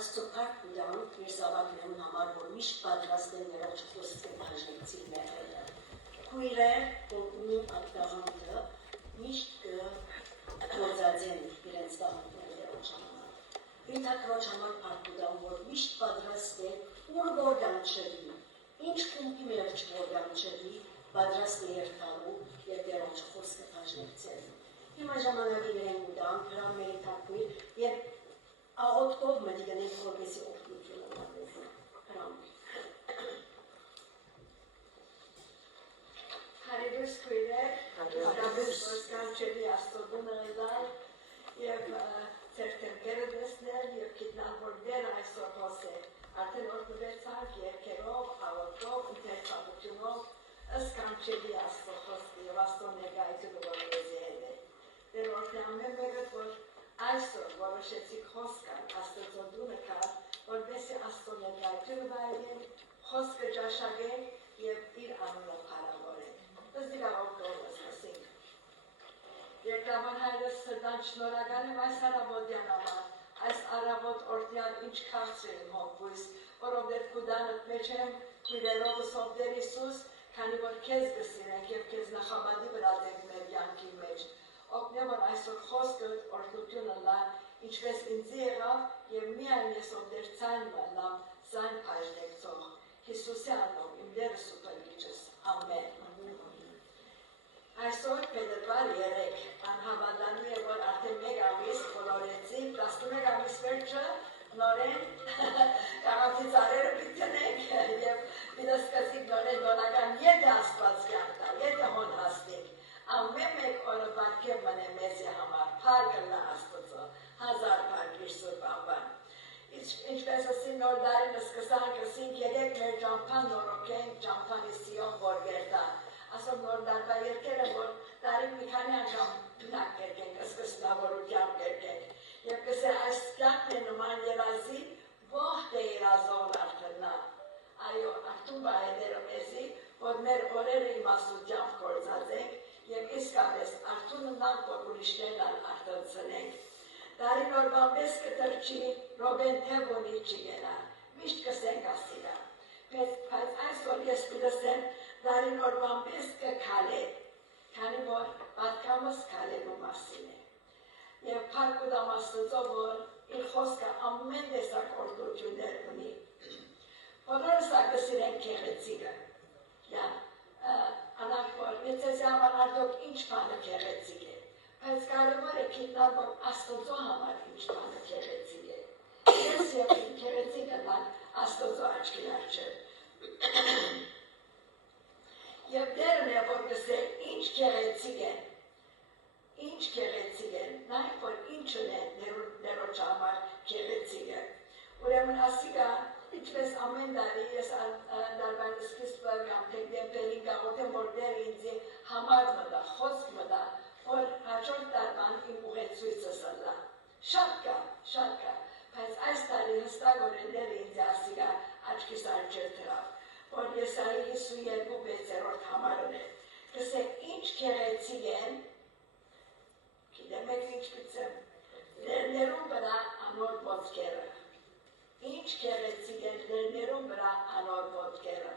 Աստծո փառք ունեմ մեր զավակներուն համար, որ միշտ պատրաստ են ներողջ խոսքը բաժնեցի մեղրելը։ Քույրեր, որ ունին ատաղանդը, միշտ գործածեն իրենց տաղանդները ներողջ համար։ Ինտակրոջ համար փառք ունեմ, որ միշտ պատրաստ է ուր որ գանչելի, ինչ կումպի մեղջ որ գանչելի, պատրաստ է երթալու և ներողջ խոսքը բաժնեցել։ Հիմա ժամանակին են ուտան, հրամերի թակույր և աղոտքով մտիգնենք որպեսի օգնություն ունանես հրամ։ Հարիրուս քույրեր, իսկապես որ սկանչելի աստոտուն ըլլալ և ձեր թերքերը դեսնել և գիտնալ որ դեր այսօր հոսել, արդեն օրդվեցանք երկերով, աղոտքով, ընթերցանությունով, սկանչելի աստո խոսքը և աստո ներկայությունը որ եզել է։ Դեր օրդի ամեն մեկըտ որ այսօր որոշեցիք խոսքան աստծո դունը կար, որպեսի աստծո ներկայությունը վայելեն, խոսքը ճաշակենք և իր անունը փառավորենք։ Ըստ աղոթքով լսենք։ Երկրաբար հայրս սրտան շնորհակալ եմ այս առավոտյան համար, այս առավոտ օրդյալ ինչ քաղցր եմ հոգվույս, որովհետև քուդանդ մեջ եմ քույրերովս ով Տեր Հիսուս, քանի որ քեզ կսիրենք և քեզ նախաբադի վրա դենք մեր կյանքի մեջ։ Օգնե որ այսօր խոսքը օրհնությունը լա, ինչպես ինձ եղավ և միայն ես ով դեր ցայնը լամ, ցայն փայժեցող։ Հիսուսի անունով իմ Տերը սուպերիչս։ Ամեն։ Այսօր փետրվար 3, անհավատալի է որ արդեն 1 ամիս բոլորեցի, 11 ամիս վերջը նորեն քաղաքի ծառերը պիտենենք և պիտեսկացիկ նորեն նոնական եթե աստված կյանքտա, եթե հոն հաստիկ։ Ամեն մեկ օրը բարգև մնե մեզի համար, փարգը լա աստծո, 1000 փարգ իր սուրբ անվան։ Ինչպես ասին նոր դարին սկսանք, ասինք երեք մեր ճամփան նորոգենք, ճամփանի Սիոն որ գերտան։ Ասում նոր դարվա երկերը, որ դարին մի քանի անգամ բնակ կերկենք, սկսնավորությամբ կերկենք։ Եվ կսե այս կյանքն է նման երազի, ողջ է երազող արդնա։ Այո, արդուն բայեները մեզի, որ մեր օրերը իմաստությամբ գործած ենք, և իսկապես արդունը նանք, որ ուրիշներն արդնցնենք։ Դարին օրվան պես կտրչի, ռոբեն թև ունի չի գենար, միշտ կսենք ասիրա։ Բայց այսօր ես պիտեսեմ դարին օրվան պես կքալե, քանի որ պատկամս քալելու մասին է։ Եվ փառք ուտամ Աստծո, որ իր խոսքը ամեն տեսակ օրդություններ ունի։ Բոլորս ակսիրենք քեղեցիկը։ Անակ որ մեծեզի համար արդյոք ինչ բանը քեղեցիկ է, բայց կարևոր է գիտնալ, որ Աստծո համար ինչ բանը քեղեցիկ է։ Ես և իմ քեղեցիկը լան Աստծո աչքի առջև։ Եվ դերն է, որ կսե ինչ քեղեցիկ են, նայք, որ ինչն է ներոջ համար քեղեցիկը։ Ուրեմն ասիկա, ինչպես ամեն դարի ես դարվային սկիզբը կամ դեկտեմբերին գաղոթեմ, որ դեր ինձի համար մտա, խոսք մտա, որ հաջորդ դարվան իմ ուղեցույցը սլա։ Շատ կա, բայց այս տարի հստակորեն դեր ինձի ասիկա աչքիս արջեր դրավ, որ Եսայի 52:6 համարն է։ Կսեք ինչ քեղեցիկ են, գիտեմ եք ինչ պիծեմ, լերներում վրա անոր ոտքերը։ Ինչ քեղեցիկ են լերներում վրա անոր ոտքերը։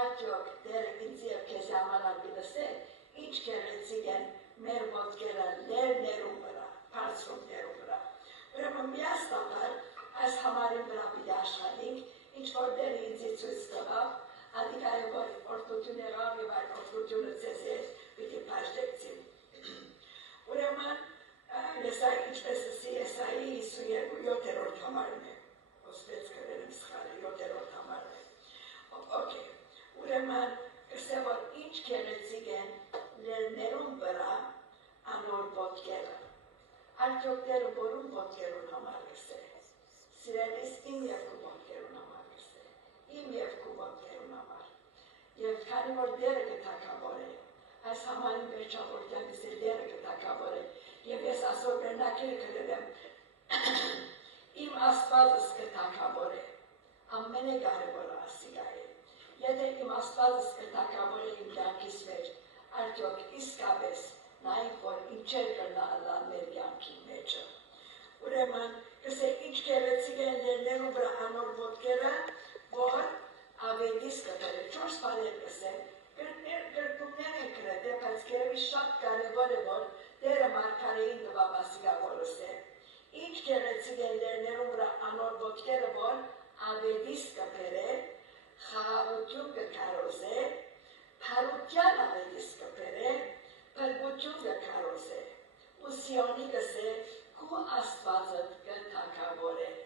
Արդյոք դեր ինձ և քեզ համար պիտեսել, ինչ քեղեցիկ են մեր ոտքերը լերներում վրա, բարձրումներում վրա։ Ուրեմն միաստանալ այս համարին վրա պիտի աշխատենք, ինչ որ դեր ինձի ցույց տվավ, ադիկա է որ օրդություն եղավ և այդ օրդությունը ձեզ ես պիտի փաշտեցին։ Ուրեմն ինչպես ասի Եսայի 52:7 համարն է, ոսպեց գրել եմ սխալը 7 համարն է։ Okay, ուրեմն կսե որ ինչ քեղեցիկ են լերներում վրա անոր ոտքերը։ Արդյոք դերը որում ոտքերուն համար կսե։ Սիրելիս իմ և քու ոտքերուն համար կսե։ Իմ և քու ոտքերուն համար։ Եվ քանի որ դերը կթակավոր է, այս համարին վերջավորության կսե դերը կթակավոր է, և ես ասոր վերնակիրը կրել եմ, իմ աստվածս կթակավոր է, ամենակարևորը ասիկա է։ Եթե իմ աստվածս կթակավոր է իմ կյանքիս մեջ, արդյոք իսկապես նայենք, որ ինչեր կրնա ըլլան մեր կյանքի մեջը։ Ուրեմն, կսե ինչ քեղեցիկ են լերներու վրա անոր ոտքերը, որ ավետիս կտել է, 4 բաներ կսել, գրկումներ են կրել, բայց կերևի շատ կարևոր է, որ դերը մարգարեին տվավ ասիգա որսել։ Ինչ գեղեցիկ են լերներու վրա անոր ոտքերը, որ ավետիս կպերել, խաղաղություն կքարոզել, փարության ավետիս կպերել, փրկություն կքարոզել, ու Սիոնի կսել, քու Աստվածը կթագավորել։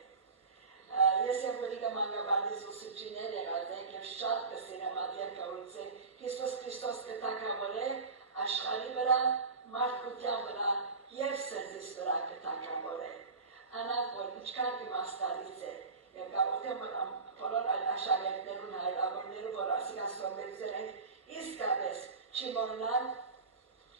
Ես եմ որիկը մանգաբանդիս ուսուցիչներ եղած ենք և շատ կսիրեմ ադյեր կորուցել Հիսուս Քրիստոս կթագավորել աշխարհի վրա, մարդկության վրա և սրտիս վրա կթագավորել։ Անակ որ ինչքան իմաստալից է և գաղութեմ բոլոր այլ աշակերտներուն հայրավորներու, որ ասիկա սովետցել ենք իսկապես չիմոնան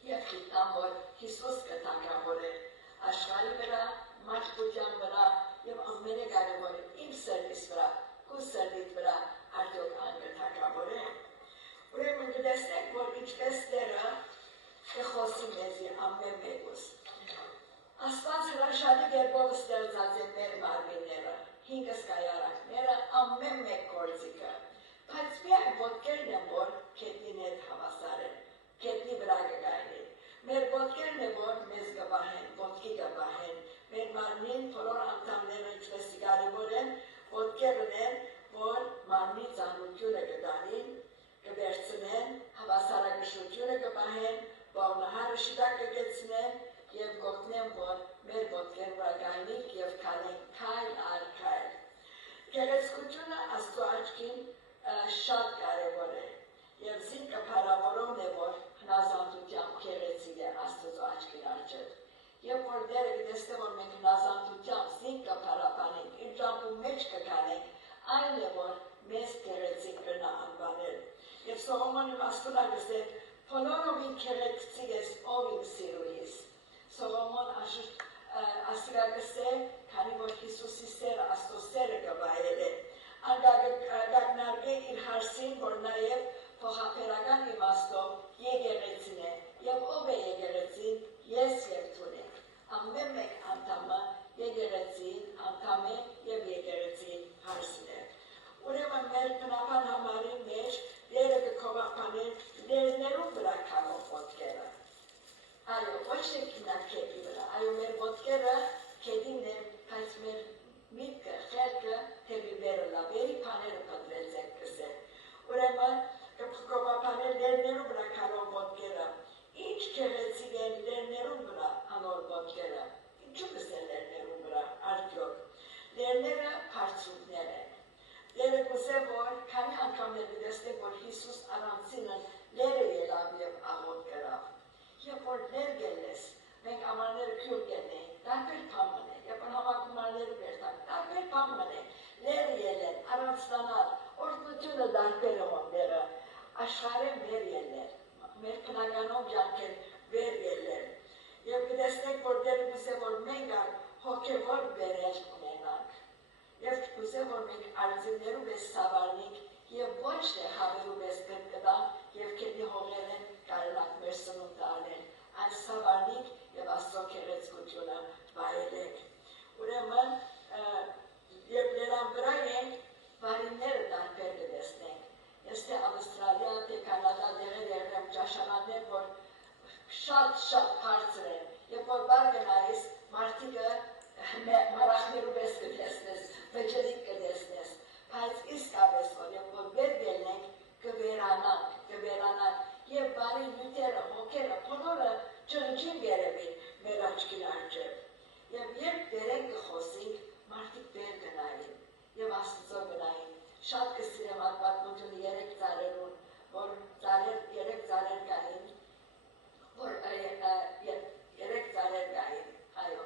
և գիտնան, որ Հիսուս կթագավորել աշխարհի վրա, մարդկության վրա և ամենը կարևորը իմ սրտիս վրա, քու սրտիդ վրա արդյոք անգթագավորել։ Ուրեմն կտեսնենք, որ ինչպես Տերը կխոսի մեզի ամեն մեկուս։ Աստված հրաշալի կերպով ստեղծած է մեր մարմինները, 5 սկայարանքները, ամեն մեկ գործիքը, բայց միայն ոտքերն են, որ քետնին հետ հավասար են, քետնի վրա կգայնեն։ Մեր ոտքերն է, որ մեզ կպահեն, ոտքի կպահեն, մեր մարմին բոլոր անդամները ինչպես կարևոր են, ոտքերն են, որ մարմնի ծանրությունը կտանին, կվերցնեն, հավասարակշռությունը կպահեն, բաղնահարը շիտակ կգեցնեն և կօգնեն, որ մեր ոտքեր վրա գայնիկ և քանենք քայլ առ քայլ։ Գեղեցկությունը Աստծո աչքին շատ կարևոր է և զինքը փառավորողն է, որ հնազանդությամբ գեղեցիկ է Աստծո աչքին առջև։ Երբ որ Տերը կտեսնի, որ մենք հնազանդությամբ զինք կփառաբանենք, իր ճամփու մեջ կգանենք, այն է, որ մեզ գեղեցիկ կնա անվանել։ Եվ Սողոմոնը իմաստուն ասել, բոլորովին գեղեցիկ ես, ով իմ սիրուհիս։ Սողոմոն ասիգա կսել, քանի որ Հիսուսի սերը Աստծո սերը կվայել է։ Անգագնարգե իր հարցին, որ նաև փոխաբերական իմաստով եկեղեցին է, և ով է եկեղեցին, ես և դու ենք։ Ամեն մեկ անդամը եկեղեցին անդամ է և եկեղեցին հարցին է։ Ուրեմն մեր բնական համարի մեջ Տերը կքովապանել լերներու վրա քարող ոտքերը։ Այո, ոչ թե քեթի վրա, այո մեր ոտքերը քեթին են, բայց մեր միտքը, խելքը թեպի վերը լավերի բաները պատրեց ենք կսել։ Ուրեմն կքովապանել լերներու վրա քարող ոտքերը։ Ինչ գեղեցիկ են լերներու վրա անոր ոտքերը։ Ինչու կսել լերներու վրա արդյոք։ Լերները բարձունքներ են։ Տերը կուզե, որ քանի անգամներ կտեսնենք, որ Հիսուս առանցինը լերը ելավ և աղոտ կրավ։ Երբ որ լեր գելես, մենք ամանները քյուր գելնենք, տարբեր բան մնենք, երբ որ համակումարները վերտանք, տարբեր բան մնենք, լերը ելեն, առանցնանալ, օրդնությունը դարբեր հոնդերը, աշխարհեն վեր ելներ, մեր բնականով յանքեր վեր ելներ։ Եվ կտեսնենք, որ Տերը կուզե, որ մենք հոգևոր վերելք ունենանք։ Եվ կուզե, որ մենք արձիներու մեզ սավարնենք և ոչ թե հավերու մեզ կրկտանք և կետնի հողերեն կարելանք մեր սնունդ արնեն, այլ սավարնենք և Աստծո գեղեցկությունը վայելենք։ Ուրեմն, երբ լերան վրա ենք, վարինները տարբեր կտեսնենք։ Ես թե Ավստրալիա, թե Կանադա դեղեր եղեմ ճաշարաններ, որ շատ բարձր են, երբ որ բար գնայիս, մարդիկը մարախներու մեզ կտեսնես, վեճերիկ կտեսնես, բայց իսկապես որ երբ որ վեր գելնենք, կվերանանք, և բարի նյութերը, հոգերը, բոլորը ջնջին գերևին մեր աչքին առջև։ Եվ երբ դերենք կխոսենք, մարդիկ վեր գնային, և Աստծո գնային։ Շատ կսիրեմ այդ պատմությունը 3 ծառերուն, որ 3 ծառեր կային, որ 3 ծառեր կային, այո,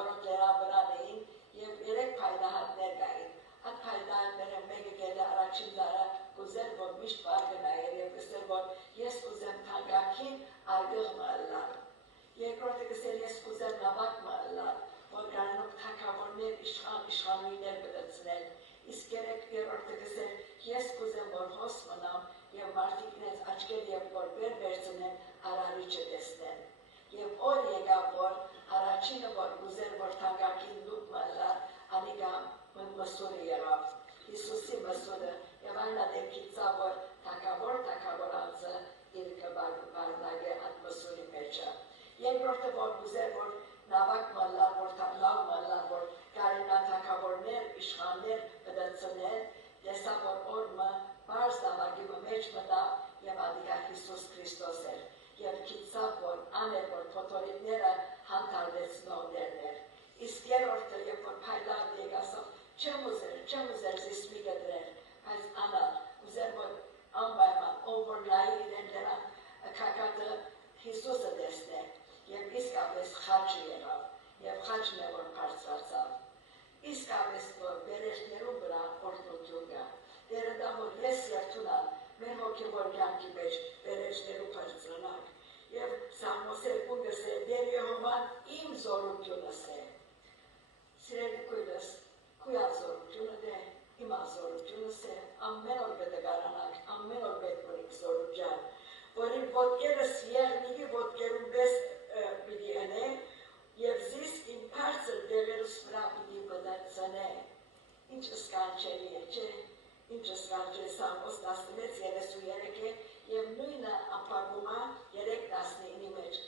որոնք լերան վրան էին, և 3 փայլահատներ կային։ Այդ փայլահատները մեկը գելը առաջին ծառը կուզեր, որ միշտ վար գնայր և կսեր, որ ես կուզեմ թանկարքին արգեղ մըլլալ։ Երկրորդը կսեր, ես կուզեմ նավակ մըլլալ, որ գարնոք թակավորներ, իշխանույներ կդցնել։ Իսկ երրորդը կսեր, ես կուզեմ, որ հոս մնամ և մարդիկ ինձ աչքեր և որ վեր վերցնեն, արարիչը տեսնեն։ Եվ օր եկավ, որ առաջինը, որ կուզեր, որ թանկարքին լուկ մըլլալ, անիկա մսու ոտքերս եղնիկի ոտքերում պես պիտի ընե, և զիս իմ բարձր դեղերս վրա պիտի բդացնե։ Ինչ սկանչելի է, չէ, ինչ սկանչելի Սամոս 16:33 է, և նույնը ապագումա 3:19 մեջ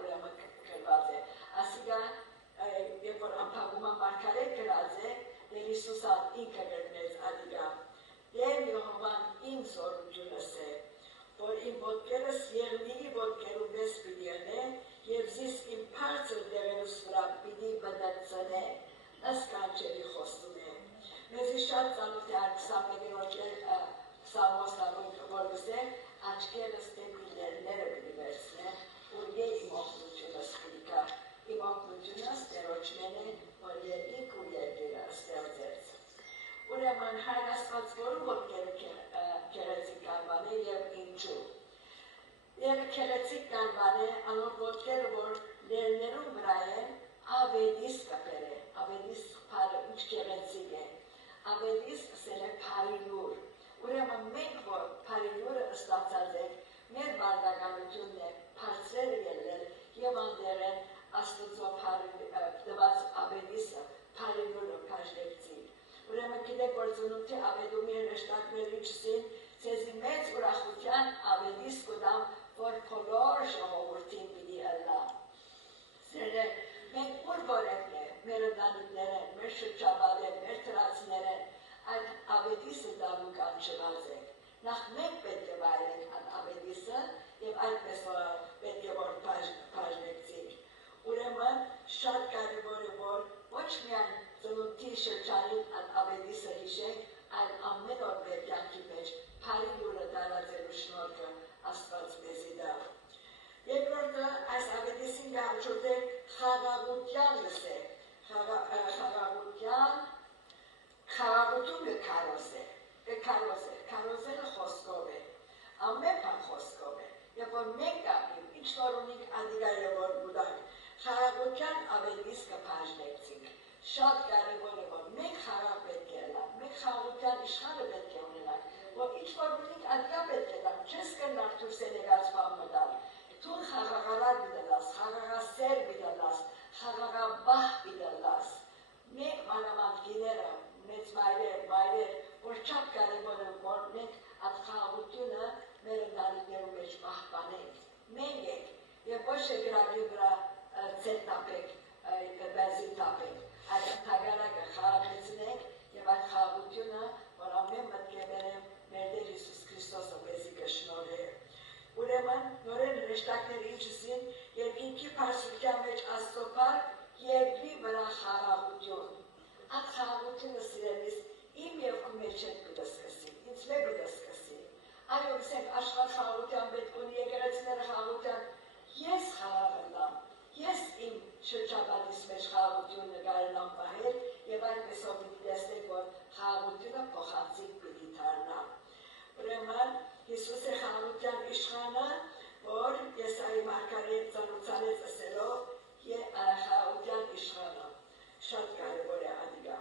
ուրեմն գրված է։ Ասիկա, երբ որ ապագումա մարգարետ գրած է, Տեր Հիսուսան ինքը գրնեց ադիգա։ Տեր Եհովան իմ զորությունս է, որ իմ ոտքերս եղնիկի ոտքերում պես պիտի ընե, և զիս իմ բարձր դեղերս վրա պիտի բդացնե։ Սկանչելի խոստում է։ Մեզի շատ ծանոթ է 21-րդ Սամոս որ գսե, աչքերս դեպի լերները պիտի վերցնե, որ իմ օգնությունս պիտի կա, իմ օգնությունս Տերոջմեն է, որ երկիկ ու երկիրը ստեղծեց։ Ուրեմն Հայր Աստված որը ոտքերը քերեցիկ կանվան է և ինչու։ Քերեցիկ կանվան է անոր ոտքերը, որ լերներում վրա են, ավետիս կպեր է, ավետիս պարը ինչ քերեցիկ է, ավետիս ասել է պարի լուր։ Ուրեմն մենք, որ պարի լուրը ստացած ենք, մեր բարդականությունն է բարձրերը ելնել և անդեր են Աստծո դված ավետիսը, պարի լուրը պաշտեցին։ Ուրեմն գիտեք, որ ծնունդի ավետումի հրեշտակների չսին, ցեզի մեծ ուրախության ավետիս կուտամ, որ բոլոր ժողովրդին պիտի ըլլա։ Սերեր, մենք ուր որևն է, մեր ընտանիքներ են, մեր շրջապատն են, մեր թրացիներ են, այդ ավետիսը դառնու կանչված ենք։ Նախ մենք պետք է վայելենք այդ ավետիսը և այդպես պետք է որ բաժնեցինք։ Ուրեմն շատ կարևոր է, որ ոչ միայն ծնունդի շրջանին այդ ավետիսը հիշենք, այլ ամեն օր մեր կյանքի մեջ բարի լուրը տարածելու շնորհքը Աստված մեզի տա։ Երկրորդը այս ավետիսին կհաջորդե խաղաղության լսել, խաղաղությունը քարոզելը խոսքով է, ամեն բան խոսքով է, երբ որ մենք կապնենք, ինչ որ ունենք ադիգայը որ գուտանք, խաղաղության ավետիս կբաժնեցինք, շատ կարևոր է, որ մենք խաղաղ պետք է լանք, մենք խաղաղության իշխանը պետք է ունենանք, որ ինչ որ ունենք ադիգա պետք է լանք, չես կնար դուրս է նեղած բան մտալ, դու խաղաղարար բիդալաս, խաղաղասեր բիդալաս, խաղաղաբահ բիդալաս, մենք մանավանդները, մեծ մայրեր, որ շատ կարևոր է, որ մենք այդ խաղաղությունը մեր ընտանիքներում մեջ պահպանենք, մենք ենք, և ոչ է գրավի վրա ցել տապենք, բենզին տապենք, այդ թագարակը խաղաղեցնենք և այդ խաղաղությունը, որ ամեն մտք է բերեմ մեր Տեր Հիսուս Քրիստոսը մեզի կշնորհե։ Ուրեմն նորեն հրեշտակները ինչսին երկինքի բարձրության մեջ Աստծո փառք, երկրի վրա խաղաղություն։ Այդ խաղաղությունը սիրելիս իմ և քո մեջ չենք կդսկսի, ինձ մեր կդսկսի։ Այո, ասենք աշխարհ խաղաղության պետք ունի եկեղեցիները խաղաղության, ես խաղաղ եմ, ես իմ շրջապատիս մեջ խաղաղությունը կարողանամ պահել և այդպեսով պիտի տեսնենք, որ խաղաղությունը փոխանցիկ պիտի դառնա։ Ուրեմն Հիսուս է խաղաղության իշխանը, որ Եսայի մարգարեին ծանոթացրեց ասելով խաղաղության իշխանը։ Շատ կարևոր է ադիգա։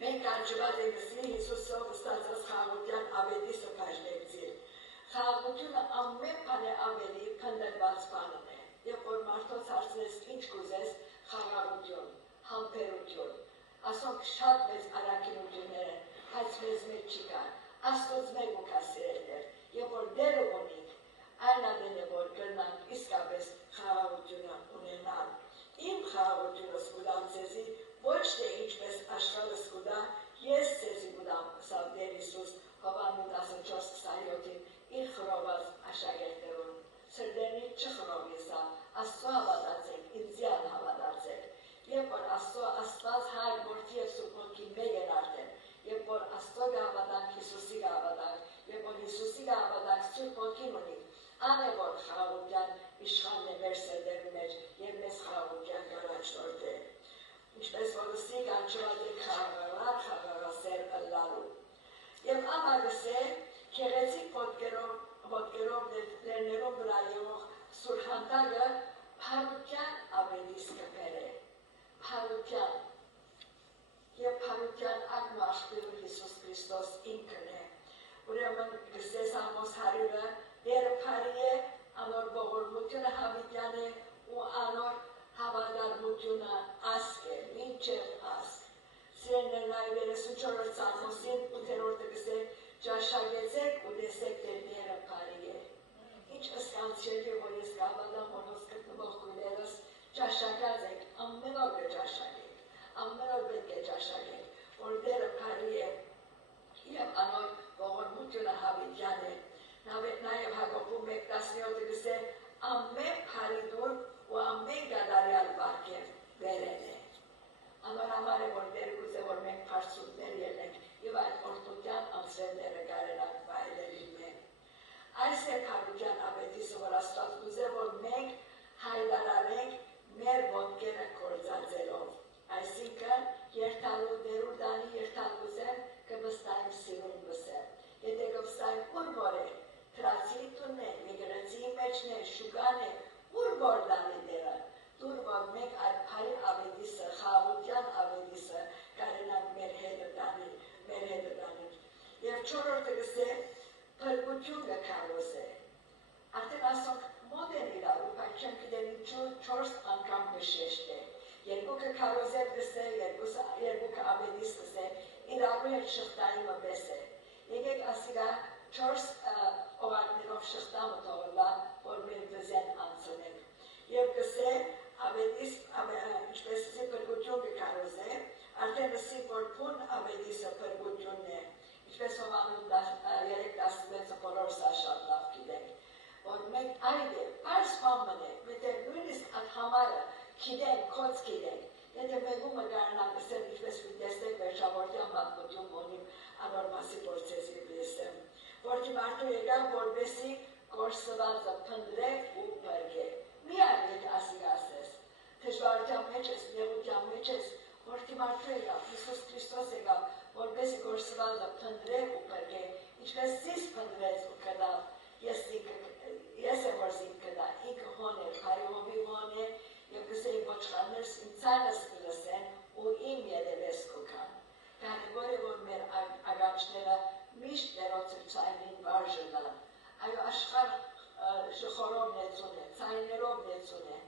Մենք կանչված ենք Հիսուսով ստացած խաղաղության ավետիսը բաժնեցին։ Խաղաղությունը ամեն բան է ավելի փնտրված բանն է, երբ որ մարդոց հարցնես ինչ կուզես, խաղաղություն, համբերություն, ասոնք շատ մեծ առաքինություններ են, բայց մեզ մեջ չի կան, Աստծոց մեկ ու կա սիրելիներ, երբ որ դերը ունենք, այն adեն է, որ կրնանք իսկապես խաղաղությունը ունենալ։ Իմ խաղաղությունը սկուդամ ձեզի, ոչ թե ինչպես աշխարհը սկուդա, ես ձեզի կուդամ, ասավ Տեր Հիսուս Հովհաննես 14:27-ին իր խռոված աշակերտներուն։ Սրտերնից չխռովի սա, Աստծո հավատացեք, ինձյալ հավատացեք։ Երբ որ Աստված Հայր, Որդի և Սուրբ Հոգի մեկ են արդեն, երբ որ Աստծո գավադանք, Հիսուսի գավադանք, երբ որ Հիսուսի գավադանք Սուրբ Հոգին ունի, ան է որ խաղաղության իշխանն է մեր սրտերի մեջ և մեզ խաղաղության առաջնորդ է։ Ինչպես որ ըսի կանչված է խաղաղասեր ըլլալու։ Եվ ամագս է քեղեցիկ ոտքերով լերներով վրա եղող սուրհանդակը փարության ավետիս կպեր է։ Փարության և փարության ակն ու աղբյուրը Հիսուս Քրիստոս ինքն է։ Ուրեմն գսես Ամոս 100-ը, Տերը փարի հավիտյան է ու անոր հավատարմությունը ասկ է, մինչև ասկ։ Սիրելիներ, նաև 34-րդ Սաղմոսին 8-րդ գսե ճաշակեցեք ու տեսեք դեր Տերը բարի է։ Ինչ ըսկանցելի որ ես կավադամ որոց գտնվող քույրերս ճաշակած եք, ամեն օր կճաշակեք, ամեն օր պետք է ճաշակեք, որ Տերը բարի է եւ անոր ողորմությունը հավիտյան է։ Նաև Հակոբու 1:17 գսե ամեն բարի դուր ու ամեն գադարյալ բարգև վերել է։ Անոր համար է որ Տերը գուզե որ մենք բարձունքներ ելնենք եւ այդ օրդության անձրևները կարենանք վայելելի մենք։ Այս է քարության աբետիսը որ Աստված գուզե որ մենք հայտարարենք մեր ոտքերը կործածելով։ Այսինքն երթալու դերու դանի երթալ գուզեն կվստահեմ սիրուն բսեմ։ Եթե կվստահեմ ուր որ է, թրացի տունն է, միգրացի մեջն է, շուկան է, ուր որ դանի դերը, դուր որ մենք այդ փարի աբետիսը, խաղաղության աբետիսը կարենանք մեր հետը դանի։ Եվ չորրորդը գսե փրկություն կքարոզե։ Արդեն ասոնք մոտ են իրար ու բայց չեմ գիտեմ ինչու 4 անգամ կշեշտ է։ Երկուքը քարոզել գսե, երկուքը աբետիս գսե, իրարու հետ շղթայի մպես է։ Եկեք ասիգա 4 օղակներով շղթամը թողլա, որ մեր վզեն անցնենք։ Եվ գսե աբետիս, ինչպես ասի փրկություն կքարոզե, արդեն ասի որ փուն աբետիսը փրկությունն է։ Ինչպես Հովանուն 3:16 բոլորս շատ լավ գիտենք, որ մենք այդ է, այս բամն է, մետեր նույնիսկ այդ համարը գիտենք, կոց գիտենք, եթե մեկումը կարանան ասել ինչպես մի տեսնեք վերջավորության մատմություն մոնիմ անոր մասի պորցեսի բլիսեմ, որ ջիմարտու եկավ, որբեսի կորսվածը պնդրե ու պրգե, միան ետ ասիգ ասես, թժվարության մեջ ես, նեղության մեջ ես, որ ջիմարտու եկավ, Հիսուս Քրիստոս եկավ, որբեսի կորսվածը պնդրե ու պրգե, ինչպես զիս պնդրեց ու կդավ, ես եմ որ զին կդա, ինքը հոն է, բարի հովի հոն է, և գսեի ոչխարներս իմ ցանս կլսեն ու իմ ետևես կուքան։ Կարևոր է որ մեր ագանչները միշտ դերոցը ցայնին վարժնան։ Այո աշխարհ շխորով նեցուն է, ցայներով նեցուն է,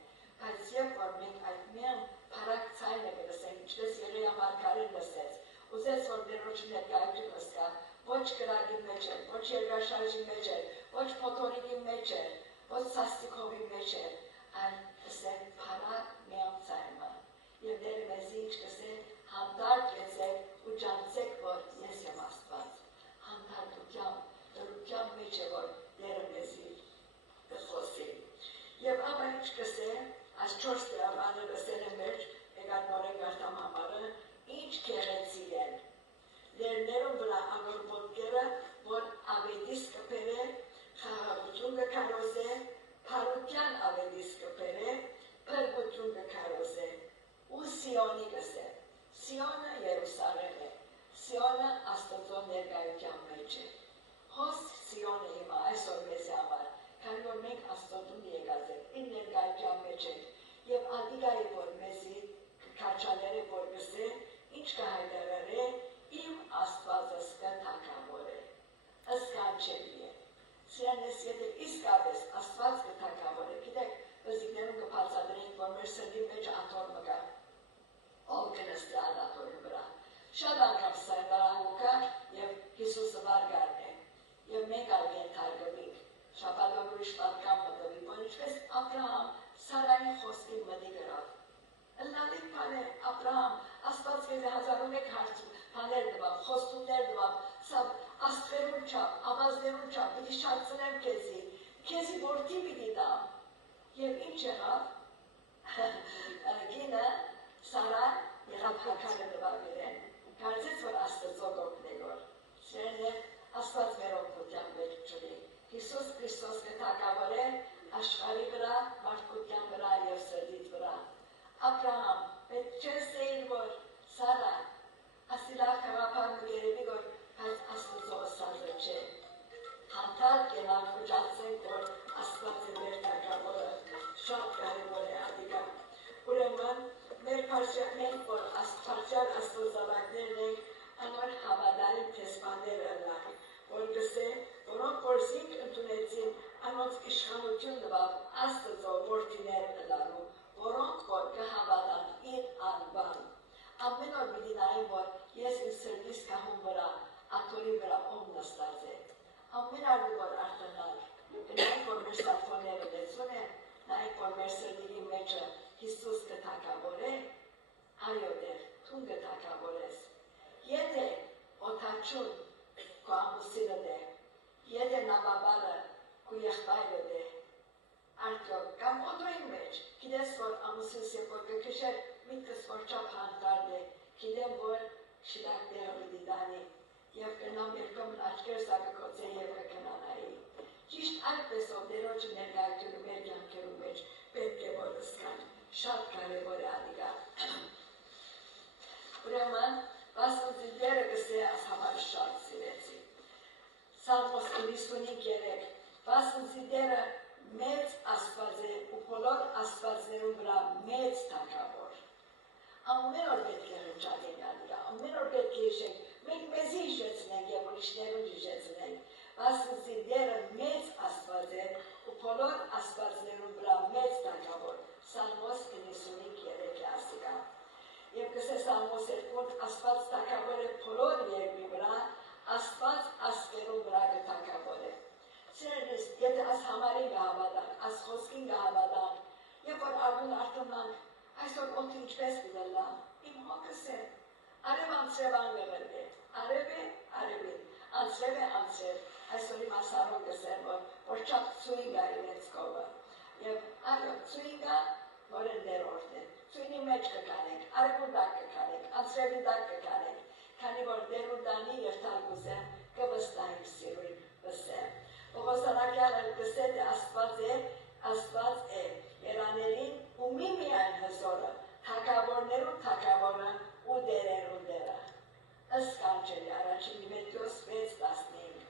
բայց երբ որ մենք այդ միան փարակ ցայնը կլսենք, ինչպես Երեմիա մարգարեն լսեց, ուզեց որ դերոջ ներկայություն ասկա, ոչ կրակի մեջ էր, ոչ երկրաշարժի մեջ էր, ոչ փոթորիկի մեջ էր, ոչ սաստիկովի մեջ էր, այլ կսեր փարակ միան ցայնը։ Եվ դերը մեզի ինչ կսեր հանդարտ եցեք ու ջանցեք որ ես եմ Աստված։ Հանդարտությամբ, դրությամբ մեջ է որ դերը մեզի կխոսի։ Եվ ապա ինչ կսեր, այս 4 դրամանը լսել եմ մեջ, եկան նորեն գարտամ համարը, ինչ կեղեցի են։ Դերներում վրա անոր ոտքերը, որ աբետիս կպերը, խաղաղություն կքարոզե, փարության աբետիս կպերը, փրկություն կքարոզե, ու Սիոնի կսե։ Սիոնը Երուսաղեմ է, Սիոնը Աստծո ներկայության մեջ է։ Հոս Սիոնը հիմա այսօր մեզ համար, քանի որ մենք Աստծոն եկած ենք, իր ներկայության մեջ ենք, եւ ադիգայի որ մեզի քաչաները որ գսե, ինչ կհայտարարե, իմ Աստվածս կթակավոր է, ըսկանչելի է։ Սրանես եթե իսկապես Աստված կթակավոր է, գիտեք, բզիկներում կբացատրենք, որ մեր սրդի մեջ աթոռ մկա, ով կնստի այդ աթոռի վրա։ Շատ անգամ սրբարան կա եւ Հիսուսը վարգարն է, եւ մենք այլ ենթարկվենք, շաբաթով ուրիշ պատկան մտվի, որ ինչպես Աբրահամ Սարայի խոսքի մտի գրավ։ Լալիկ բան է Աբրահամ, Աստված քեզ 1001 հարց բաներ տվավ, խոստումներ տվավ, սա աստղերուն չափ, ավազներուն չափ, պիտի շարծնեմ քեզի որդի պիտի տամ։ Եվ ինչ եղավ, գինը Սարա եղավ հականը տվավ իրեն, կարծեց որ Աստծո գոհնեգոր, սերն է Աստված մեր օգնության մեջ ջրի, Հիսուս Քրիստոս կթակավոր է աշխարհի վրա, մարդկության վրա և սրդից վրա։ Աբրահամ, պետք չեսեին որ Սարա, ասիլավ խաղապան մգերևի որ բայց Աստծո սազը չէ։ Հանդար կենան ուջացենք որ Աստված է մեր թակավորը, շատ կարևոր է ադիգա։ Ուրեմն մեր մենք որ Աստվածյալ Աստծո զավակներն ենք, անոր հավատարիմ տեսմանները լավ, որ գսե, որոնք որ զինք ընդունեցին, անոնց իշխանություն տվավ Աստծո, ամեն օր պիտի նայեմ, որ ես ինձ սրտիս կահում վրա, աթորի վրա ով նստած է։ Ամեն արգի որ արտանալ, նայեք որ մեր սարդոները լեցուն է, նայեք որ մեր սրտերի մեջը Հիսուս կթակավոր է, այո դեր, թուն կթակավոր ես։ Եթե օթաչուն քո ամուսինը դե, եթե նավաբարը քո եղբայրը դե, արդյոք կամ օդոյի մեջ, գիտես որ ամուսինս երբ որ կքշեր միտքս որ չափ հանդարդ է, գիտեմ որ շիրակ դեղը պիտի դանի և կնամ երկոմն աչքերս ակակոցե և կքնանայի։ Ճիշտ այդպես ով դերոջը ներկայությունը մեր կյանքերում մեջ պետք է որ ըսկան, շատ կարևոր է ադիգա։ Ուրեմն, բասնուծի դերը կսե աս համար շատ սիրեցի։ Սալմոս 95:3 բասնուծի դերը մեծ աստված է ու բոլոր աստվածներում վրա մեծ թագավոր։ Ամեն օր պետք է հնչանենք ադիգա, ամեն օր պետք է հիշենք, մենք մեզի հիշեցնենք և ուրիշներուն հիշեցնենք, բասնուծի դերը մեծ աստված է ու բոլոր աստվածներում վրա մեծ թագավոր։ Սալմոս 95:3 ասիկա։ Եվ կսե Սալմոս 2 աստված թագավոր է բոլոր երկրի վրա, աստված աստղերում վրա կթագավոր է։ Սիրելիս, եթե աս համարին կհավատանք, աս խոսքին կհավատանք, երբ որ արգուն արտոնանք, այսօր օդը ինչպես կդելա, իմ հոգս է, արև անցրև անգղրվ է, արև է, արևին, անցրև է, անցրև, այսօր իմ ասարոն կսեր, որ չապ ծույն գա իրենց կովը, և այո, ծույն գա, որ են դերորդ է, ծույնի մեջ կկանենք, արևուն դակ կկանենք, անցրևին դակ կկանենք, քանի որ դերուն դանի և թարգուզեմ, կվստայիմ սիրույն վսեմ։ Պողոսարակյանը կսե թե աստված է, երաներին ու միայն հզորը, թագավորներուն թագավորը ու դերերուն դերը։ Ըսկանչելի առաջին Դիմետրիոս 6:15։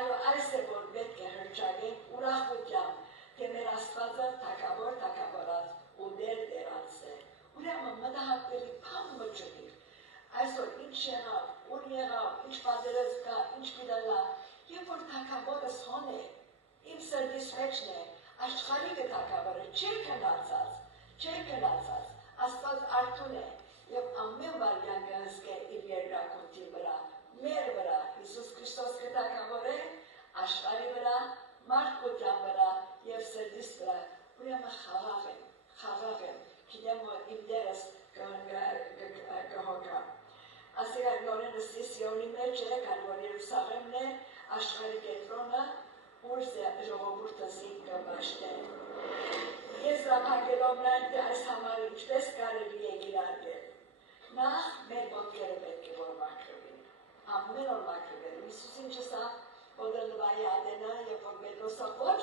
Այո, այս է որ պետք է հրճագենք ուրախությամբ, թե մեր աստվածը թագավոր թագավորած ու դերանց է։ Ուրեմն մտահոգվելի բան մջնի։ Այսօր ինչ եղավ, ուր եղավ, ինչ պատերազմ կա, ինչ գիտելա, Եվ որ թագավորս հոն է, իմ սրտիս մեջն է, աշխարհիկը թագավորը, չէ քնացած, Աստված արդուն է, և ամեն վարյան կհսկե իր երկրակոթի վրա, մեր վրա, Հիսուս Քրիստոս կթագավոր է, աշխարհի վրա, մարդկության վրա և սրտիս վրա, ուրեմն խաղաղ եմ, գիտեմ որ իմ դերս կհոգա։ Ասիկա նորենս Սիսիոնի մեջ է, կան որ Երուսաղեմն է, աշխարհի կենտրոնը, ուր ժողովուրդը զինք կմաշտեն։ Ես զապագելով նրանք թե այս համարը ինչպես կարելի է գիրարգել։ Նախ մեր ոտքերը պետք է որ մաքրվին, ամեն օր մաքրվելու։ Հիսուսին չսա ոդրլվայի ադենը, երբ որ Պետրոսը ոչ,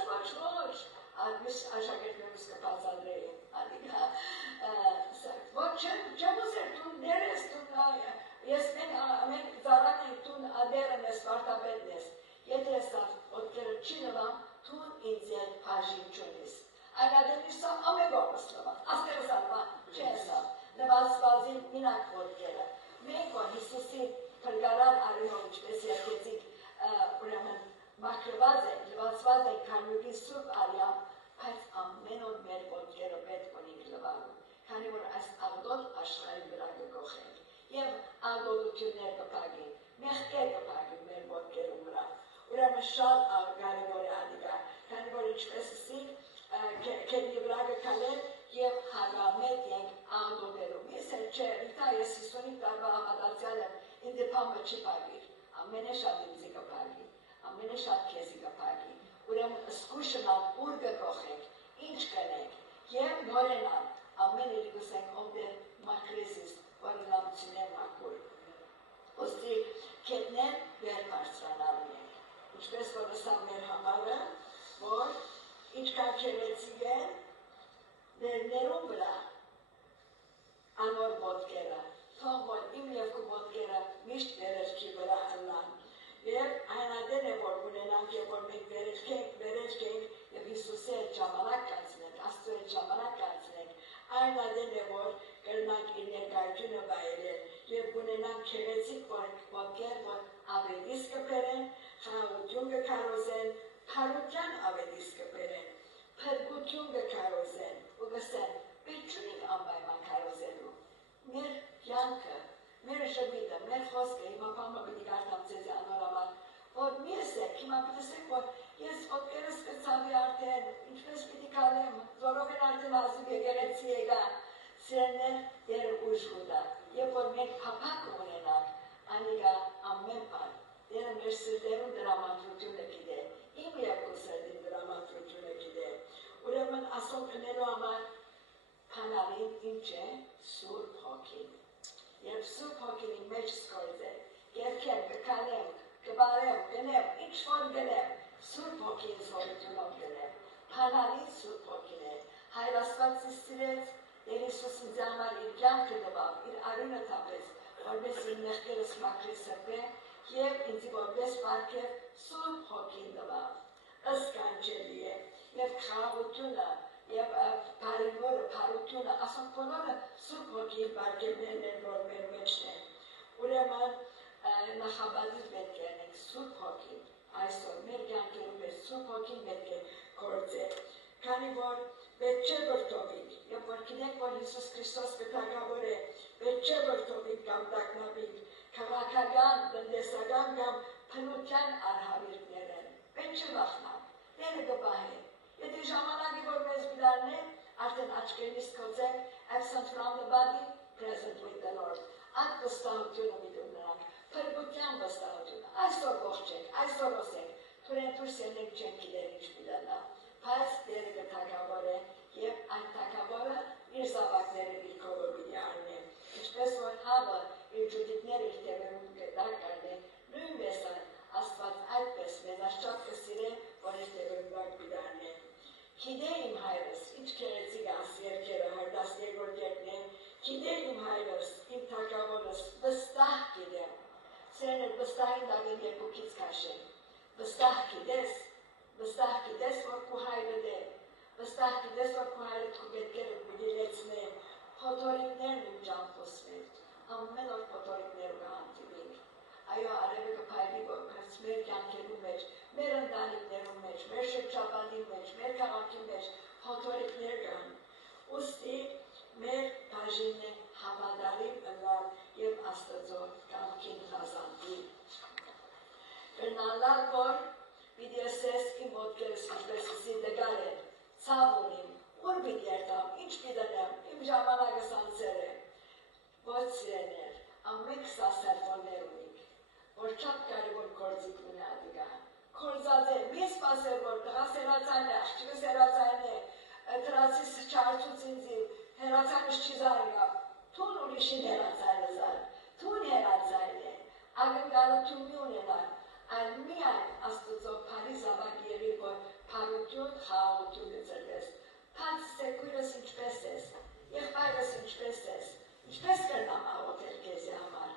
ադմիս աշակերտներուս կպացադրեի, ադիկա, ոչ չեմ ուզեր, տուն ներես, ես մենք ծարան ենք տուն ադերն ես, վարտապետն ես, եթե ես ոտքերը չի նվամ, տուն ինձ էլ պաժին չունիս։ Այն ադենի սա ամեգորս նվամ, աստեղս ալման, չես ալ, նվացվածին մինակ ոտքերը։ Մենք որ Հիսուսի պրգարան արինով ինչպես երկեցիկ, ուրեմն մաքրված են, լվացված են քանյուրի սուրբ արյամ, բայց ամեն օր մեր ոտքերը պետք ունենք լվալու, քանի որ այս աղդոտ աշխարհի վրա կգողենք և աղդոտություններ կպագին, մեղքեր կպագին մեր ոտքերում վրա։ Ուրեմն շատ կարևոր է ադիգա, քանի որ ինչպես ասիկ, քեդի վրա կքալեն և հագամետ ենք աղդոտերում։ Ես էլ չէ, վիտա ես 50 տարվա համադարձյալ եմ, ինձ պամը չի պագիր, ամենը շատ ինձի կպագի, ամենը շատ քեզի կպագի։ Ուրեմն սկուշնալ ուր կգողենք, ինչ կնենք և նորենալ, ամեն իրի գուսենք ով դեր մաքրեսիս, որը լամցինեն մաքուր։ Ոստի կետնեն վեր բարձրանալն ենք, ինչպես որ ըսա մեր համարը, որ ինչքան քերեցիկ են, ներներում վրա անոր ոտքերը, թող որ իմ և քո ոտքերը միշտ վերերքի վրա ըլլան։ Եվ այն ադեն է որ ունենանք և որ մենք վերերքենք և Հիսուսի հետ ժամանակ կացնենք, Աստծու հետ ժամանակ կացնենք, այն ադեն է որ կրնանք իր ներկայությունը վայելել և ունենանք քերեցիկ ոտքեր, որ ավետիս կբերեն, խաղաղություն կքարոզեն, փարության ավետիս կբերեն, փրկություն կքարոզեն ու կսեն, պետք չունենք անպայման քարոզելու։ Մեր յան կյանքը, մեր ժպիտը, մեր խոսքը, հիմա բամը պիտի կարդամ ձեզի անորամար, որ մի եսեք, հիմա պիտեսեք, որ ես ոտքերս կծավի արդեն, ինչպես պիտի կալեմ, որով են արդեն ազիվ եկեղեցի եկան, սիրներ դեր ուժ ուտա, և որ մենք փափակ ունենանք, անիկա ամեն բան, դերը մեր սրտերում դրամատրությունը գիտե, իմ երկու սրտին դրամատրությունը գիտե, ուրեմն ասոն կնելու համար փանալին ինչ է Սուրբ Հոգին, երբ Սուրբ Հոգին մեջ սկորձ է, կերքեմ, կքանեմ, կբարեմ, գնեմ, ինչ որ գնեմ, Սուրբ Հոգին զորությունով գնեմ, փանալին Սուրբ Հոգին է, Հայր Աստված ինձ սիրեց, Տեր Հիսուս ինձ համար իր կյանքը տվավ, իր արյունը թափեց, որպես իմ մեղքերս մաքրի սրբե, և ինձ որպես պարգև Սուրբ Հոգին տվավ, ըսկանջելի է, և խաղաղությունը, և բարիվորը, բարությունը, ասոն բոլորը Սուրբ Հոգին պարգևներն են, որ մեր մեջն են, ուրեմն նախաբադիր պետք է ենք Սուրբ Հոգին, այսօր մեր կյանքերում է Սուրբ Հոգին պետք է գործել, քանի որ պետք չէ բրդովիկ, և որ գիտենք, որ Հիսուս Քրիստոս կթագավոր է, պետք չէ բրդովիկ կամ տագնապիկ, քաղաքական, տնտեսական կամ փնության արհավիրքներ են, պետք չէ վախնալ, Տերը կպահի, եթե ժամանակի որ մեզ գիտարնեն, արդեն աչքերից կոծենք, absent from the body, present with the Lord, այդ վստահությունը միտում նրանք, փրկության վստահությունը, այսօր ողջենք, այսօր ոսենք, թուրեն թուրս ենենք չենք գիտեր ինչ միլանա, բայց Տերը կթագավոր է և այդ թագավորը իր զավակները իր կողը պիտի առնեն, ինչպես որ Հավը իր ջուդիկները իր տևերում կտար կարնեն, նույնպես Աստված այդպես մեզ աշճապ կսիրե, որ իր տևերում բակ պիտի առնեն։ Գիտե իմ հայրս, ինչ քերեցիկ աս երկերը, 12-րդ երկն է, գիտե իմ հայրս, իմ թագավորս, վստահ գիտեմ, սերներ վստահին դագեն երկուքից կաշեն, վստահ գիտես, որ քու հայրդ է, վստահ գիտես, որ քու հայրդ քու պետքերը պիտի լեցնեն, փոթորիկներն իմ ճամփոսվեն, ամեն օր փոթորիկներ կհանդիպենք, այո արևը կփայլի, որ մեր կյանքերում մեջ, մեր ընտանիքներում մեջ, մեր շրջապատի մեջ, մեր քաղաքի մեջ փոթորիկներ կան, ուստի մեր բաժինն է հավատարիմ ըլլալ և Աստծո կամքին հազանդի, կրնալալ, որ պիտի ասես իմ ոտքերս ինչպես սի դգար են, ցավ ունիմ, ուր պիտի երտամ, ինչ պիտենեմ, իմ ժամանակս անցեր է, ոչ սիրեներ, ամենք սասերվորներ ունիք, որ չապ կարևոր գործիք ունի ադիգա, կորձած է, մի սպասեր, որ տղա սերացայն է, աղջիկը սերացայն է, տրացիս չարցուց ինձի, հերացանս չի զայնա, թուն ուրիշին հերացայնը զար, թուն հերացայն է, ագնգալություն մի ունենալ, այլ միայն Աստծո բարի զավակ եղիր, որ բարություն, խաղաղություն գծրտես, փած սեկույրս ինչպես ես, եղբայրս ինչպես ես, ինչպես կրնամ աղոթել քեզի համար,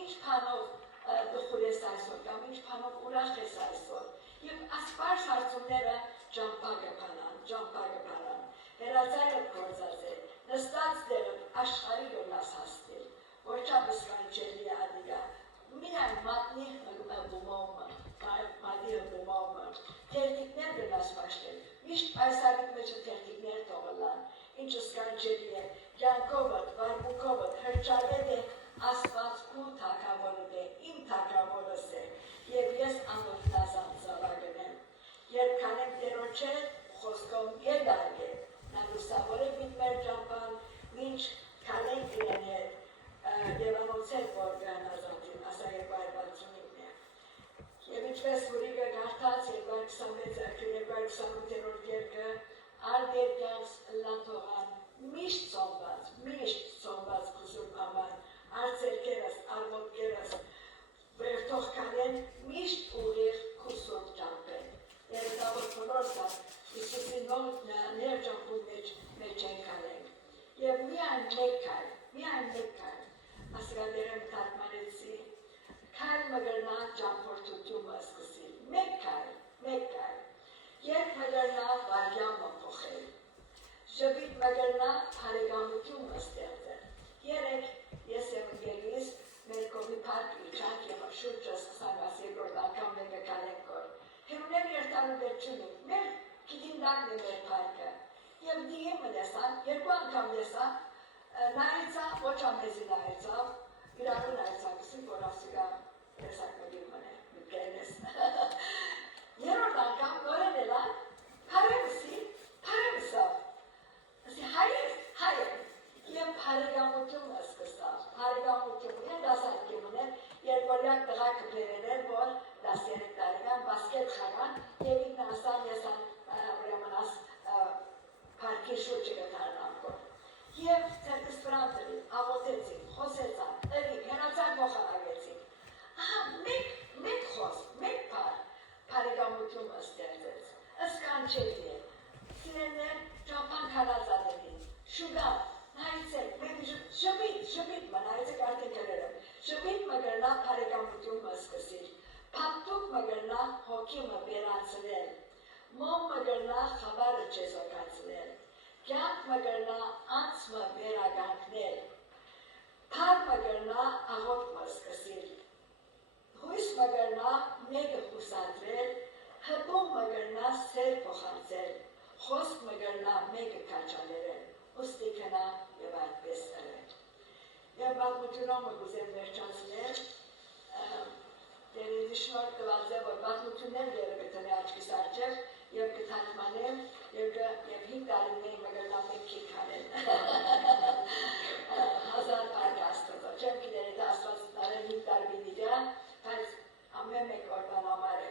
ինչ բանով դխուր ես այսօր կամ ինչ բանով ուրախ ես այսօր, և ասպարս հարցումները ճամպագը բանան, հերացայրդ գործած է, նստած դերդ աշխարհի յոնաս հասնել, որ չափ սկանջելի ադիգա, միայն մատնի հմումը, թերթիկներ գնաս մաշտել, միշտ այսարիք մեջը թերթիկներ թողլան, ինչը սկանջելի է, կյանքովդ, վարմուքովդ, հրճարվետ է, Աստված քու թագավորդ է, իմ թագավորս է, և ես անօգնազան զավակն եմ, երբ կանեմ Տերոջ հետ, խոսքով գեդարգ է, նա լուսավոր է միտմեր ճամպան, մինչ կանենք իրեն հետ, և անոցեր որ գան ազատին, ասա 265-ն է, և ինչպես որիկը գարթած 226-228-րդ երկը, արդ երկյանց լանթողան, միշտ ծոմված կուսուր համար, արծերքերս, արմոտքերս, վերթող կանեն, միշտ ուղիղ կուսուր ճամպեն, երետավոր փորորսան, Իսուսի ներ ճամպուն մեջ են կանենք, և միայն մեկ կայլ, ասգալերեմ թարգմանեցի, քայլ մգրնա ճամփորդությունը սկսել, մեկ կայլ, երբ մգրնա վարգյամը փոխել, ժպիտ մգրնա բարեկամությունը ստեղծել, երեք ես եմ ընկելիս մեր կողմի պարկ իջանք և շուրջս 22-րդ անգամ մեկը կանենք կոր, հերուներ երթալու բեր չունենք, մեր գիտին դակն է մեր պարկը, և դիեմ մնեսան, երկու անգամ լեսան, նայեցա, ոչ ամեզի նայեցա, իրարու նայեցա, կսի որ ասիկա տեսակ մգիր մնե, մգերնես։ Երորդ անգամ նորեն էլան, պարևսավ, ասի հայր, եմ պարեգամություն ասկսավ, պարեգամություն, դասարկի մներ, երկորյակ տղա կպերել էր, որ 13 տարեկան բասկետ խաղան, և ինքն ասան եսան ուրեմնաս պարկի շուրջը գտարնամ կոր։ Եվ ցերկս վրանտրի, աղոտեցին, խոսեցան, ըրիկ, հենացան գոխանագեցին։ Ահա, մեկ խոս, մեկ պարեգամություն ստեղծեց, ըսկանչելի է, սիրեններ ճապան քարազատելին, շուգան, նայեցեք, շպիտ մնայեցեք արդեն կրերը, շպիտ մգրնա պարեգամություն մսկսիր, պապտուկ մգրնա հոգի մբերացնել, մոմ մգրնա խաբարը չեզոկացնել, կյանք մգրնա անց մբերագանքնել, պար մգրնա աղոտ մսկսիր, հույս մգրնա մեկը խուսադրել, հպում մգրնա սեր փոխանցել, խոսք մգրնա մեկը կաչաներել, ուստի կնա և այդպես ըրել։ Եվ բատմությունով մգուզեմ վերջացնել, Դերիզի շնորհ տված է, որ բատմություններ երը գտնի աչքիս արջև և կթարգմանեմ և 5 տարիների մգրնամեք քիք հանել։ 1000 պարկ աստվածը, չեմ գիտեր էդ աստված տարել 5 տարի դիգա, բայց ամեն մեկ օրվան համար է։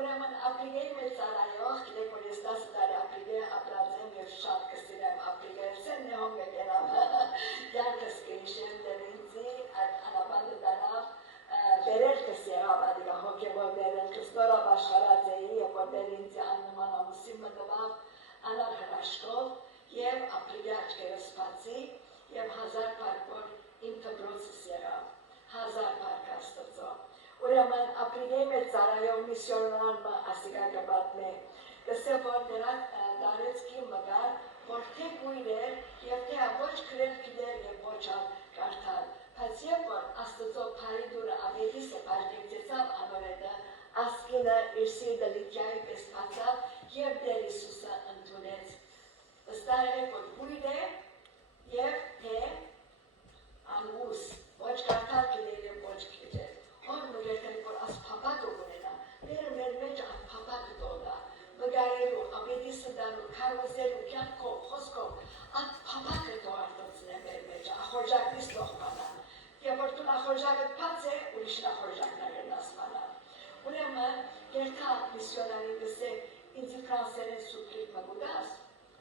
Ուրեմն ապրիգեի մեծ ծարայող, գիտեք որ ես 10 տարի ապրիգե ապրած եմ և շատ կստիրեմ ապրիգե, սեն նեհոմ գետենամ, յանքս կրիշեմ դերինցի, այդ անաբանդը դանավ, Բերել կսեղավ ադիգա հոգևոր բերել կստորա բաշխարած էի և որ դերինցի աննման ամուսի մտվավ անար հրաշկով և ապրիգի աչկերս բացի և 1000 պարկ որ իմ թբրոցս եղավ, 1000 պարկ աստծո։ Ուրեմն ապրիգեի մեծ ծարայով միսիոնարը ասիգա գբատմե, կսե որ դրա դարեցքի մգար, որ թե գույր էր և թե ոչ գրել գիտեր և ոչ կարդալ, բայց երբ որ աստծո փարի դուրը ավետիսը պարդեկցեցավ անորեդը, ասկինը իր սիրտը լիքյայի պես բացավ և դեր Հիսուսը ընդունեց։ Վստահ եք որ գույր է և թե անուս, ոչ կարդալ գիտեր և ոչ գիտեր։ Որ մգերտել որ աս փապակը ունենա, դերը մեր մեջ այդ փապակը դոդա, մգարելու, ավետիսը դանու, քարոզելու, կյանքով, խոսքով, այդ փապակը դո արտոցն է մեր մեջ, ախորժակնից տողմանա։ Եվ որ դու նախորժակդ պաց է, ուրիշ նախորժակնագր նասմանա։ Ուրեմն, երթա միսիոնարի գսե, ինձի պրանսերեն սուպրիկ մգուդաս,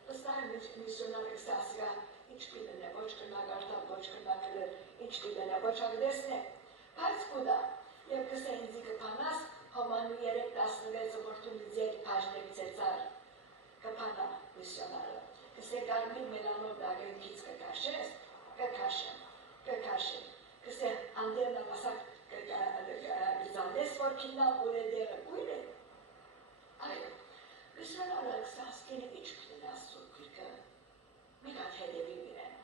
վստահ միսիոնարը գսե ասիգա, ինչ պիտն է, ոչ կրնագարտալ, ոչ կրնագրել, ինչ պիտն է, ոչ ագդեսն է, բայց կուդա, և գսե ինձի կպանաս, հոմանու 3-16 որ դու ձեր պաժնեք ծեցար, կպանա միսիոնարը, գսե կարմիր մելանով դագենքից կկաշես, կկաշեմ, Կսե անդերն ակասակ գզանդես որ կինավ ուր է դեղը գույր է։ Այո, միսիոնարը կսե ասկենը ինչ պիտն ասուր գրկը, մեկ ատ հետևի միրեն,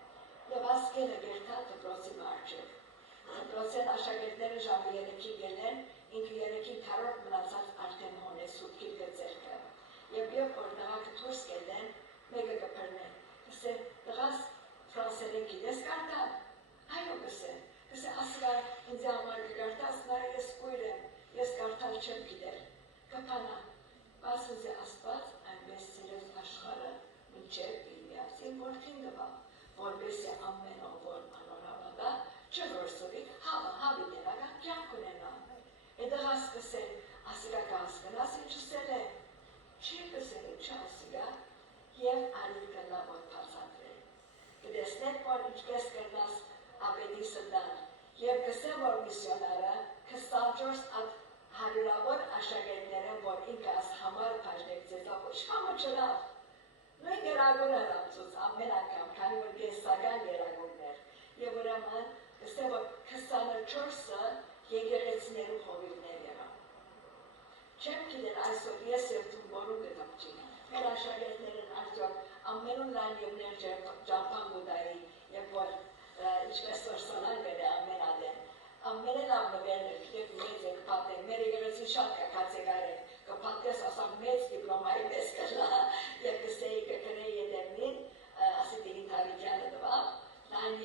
և ասկենը գերթա դպրոցի մարջև։ Դպրոցեն աշակերտները ժամը 3-ի գելեն, ինքը 3-ի քարորդ մնացած արդեն հոն է սուտ գիրկը ձերքը։ Եվ որ դղակը թուրս գելեն, մեկը կպրնեն, կսե դղաս ֆրանսերեն գիտես կարտալ, այո կսե ասիգա ինձ համար կգարտաս նա ես կույր եմ, ես կարտալ չեմ գիտեր, կպանա, բասուզ է աստված այնպես սիրեց աշխարը, մինչև իր միասին որդին դվավ, որպես է ամեն ով որ անոր հավատա, չորսովի հավի ներական կյանք ունենա։ Էդղաս կսե ասիգա կասկնաս ինչսել է, չի կսել ինչ ասիգա և արիլ կնա որ պարզատվել։ Կդեսնեք որ ինչպես կրնաս ապետիսը դան և կսե որ միսիոնարը 24 at հարյուրավոր աշակերտները որ ինքը աս համար պաժնեկցեցավ ոչ համը չրավ, նույն գերագուն հրամցուց ամեն անգամ, քանի որ գեսական գերագուններ և ուրեմն կսե որ 24-ը եկեղեցիներու հովիվներ եղավ։ Չեմ գիտեր այսօր ես և դու որու գտապչի, մեր աշակերտներն արդյոք ամենուն լայն և ներ ջամպան գուդայի և որ ինչպես որ սոնան գդե ամեն ադեն, ամենը լավ նվերներ, գիտեք մեծ է կպատեն, մեր եկեղեցի շատ կակացեգար է, կպատես ասան մեծ դիպլոմայի պես կլա, և կստեի կկրեի եդերնին, ասի դիգին Թավիկյանը դվավ, լայն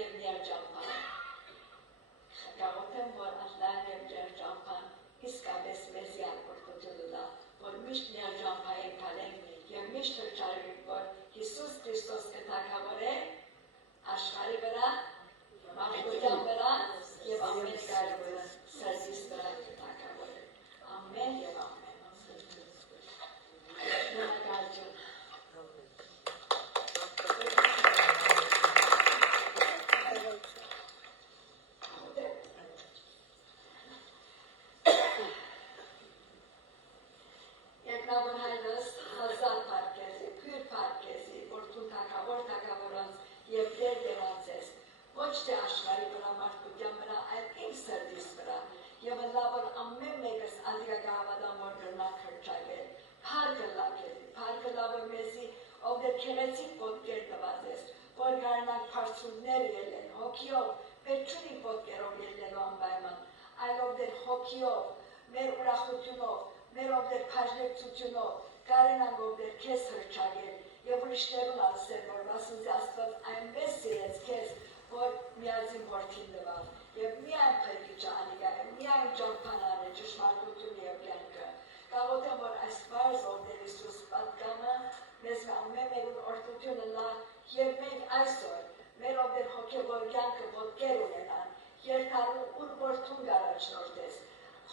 եկեղեցիկ ոտքեր տված ես, որ գարնանք փարցուններ ելեն, հոգիով, պետք չունի ոտքերով ելնելու անպայման, այլ ովդեր հոգիով, մեր ուրախությունով, մեր ովդեր փաժնեկցությունով, կարենանք ովդեր քեզ հրճագել եւ ուրիշներուն ասել, որ ասենց Աստված այնպես սիրեց քեզ, որ միածին որդին տվավ եւ միայն փրկիչը անիկա է, միայն ճամփանանը ճշմարտությունը եւ կյանքը։ Կաղոթեմ, որ այս բարձ որդեր Հիսուս պատկանը մեզ ամեն մեկուն օրդությունը լա եւ մենք այսօր մեր ովդեր հոգեվոր կյանքը ոտքեր ունենան, երթալու ուր որդուն գարաչնորդես,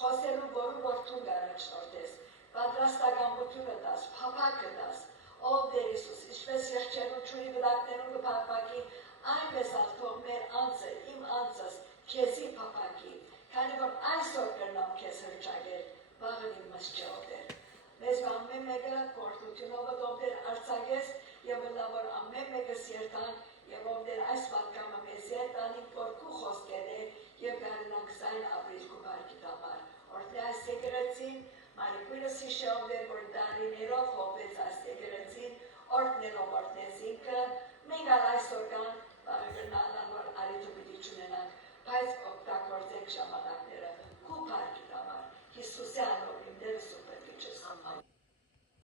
խոսելու որու որդուն գարաչնորդես, պատրաստակամությունը տաս, փափակը տաս, ով Տեր Հիսուս, ինչպես երջերու ճունի վտակներուն կփափակի, այնպես աղթող մեր անձը, իմ անձս, քեզի փափակի, քանի որ այսօր կրնամ քեզ հրճագել, վաղն իմ մսճով Տեր։ Մեզ ամեն մեկը կորտությունով ով Տեր արձակես եւ լա որ ամեն մեկս երթան եւ ով Տեր այս պատկամը մեզ երթանի որ քու խոսքեր է եւ գարնանք զայն ապրիլ քու բարքի համար։ Օրդե այս եկեղեցին Մարիկույրս հիշով Տեր որ դարիներով հոպեց այս եկեղեցին օրդներով օրդնեցինքը մենք ալ այսօր կան